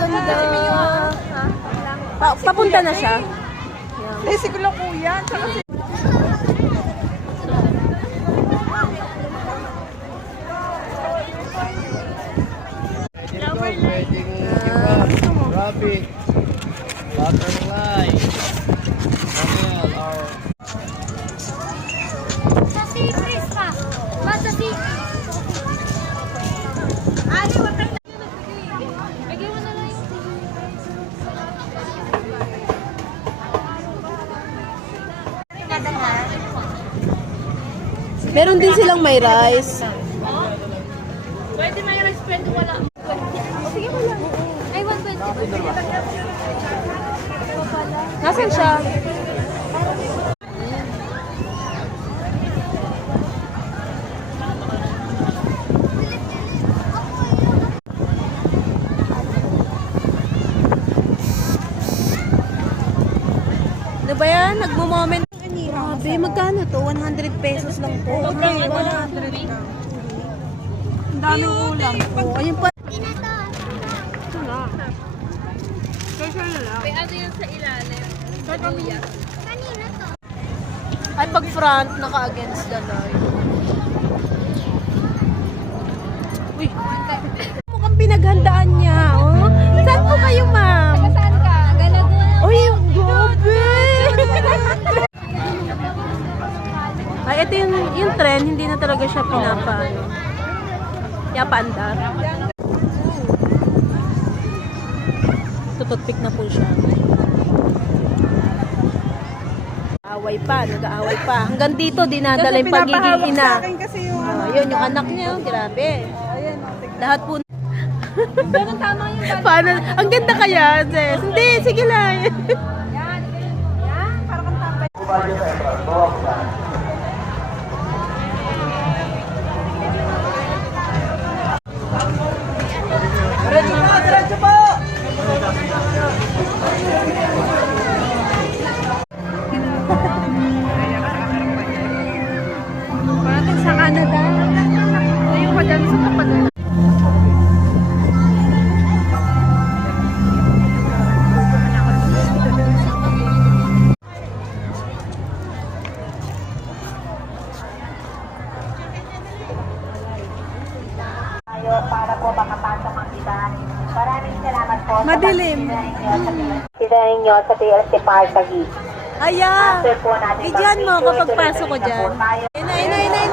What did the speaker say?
ganda. Papunta na siya. Basic ko lang kuya. Tsaka si... Rabbit, butterfly, camel, or Sa secret pa. Sa secret. Ali, wag kang bigay mo na lang yung Meron din silang may rice. pwede may rice, pwede wala. Sige mo lang. Ay, 120. Nasaan siya? Ano ba yan? Nagmo-moment. Grabe, magkano to? 100 pesos lang po. Sobrang 100 lang. Ang daming ulam. Oh, ayun pa. Ito na. Special na lang. May ano yun sa ilalim. Luya. Kanina to. Ay, pag front, naka-against the light. Uy. Mukhang pinaghandaan niya, oh. Saan po kayo, ma'am? Saan ka? Galaguna. Uy, grabe! Ay, ito yung trend, hindi na talaga siya pinapaandar. Tututpik na po siya. Away pa, nag-aaway pa. Hanggang dito, dinadala yung pagiging ina. Sa akin kasi yung ano. Yun, yung anak niya, grabe. Ayan, Lahat po. Ganun tama yung Paano? Ang ganda kaya, sis. Hindi, sige lang. Yan, para kang tapay. Diretso po! Parang sa Canada. Ayun ka dyan sa kapatid. Para po makapasok ang iba. Maraming salamat po. Madilim. Sila ninyo sa TLC Park Taguig. Aya! After po natin Bigyan mo mag-video, kapag pasok ko tuloy-tuloy na dyan. po tayo. Inay, inay, inay,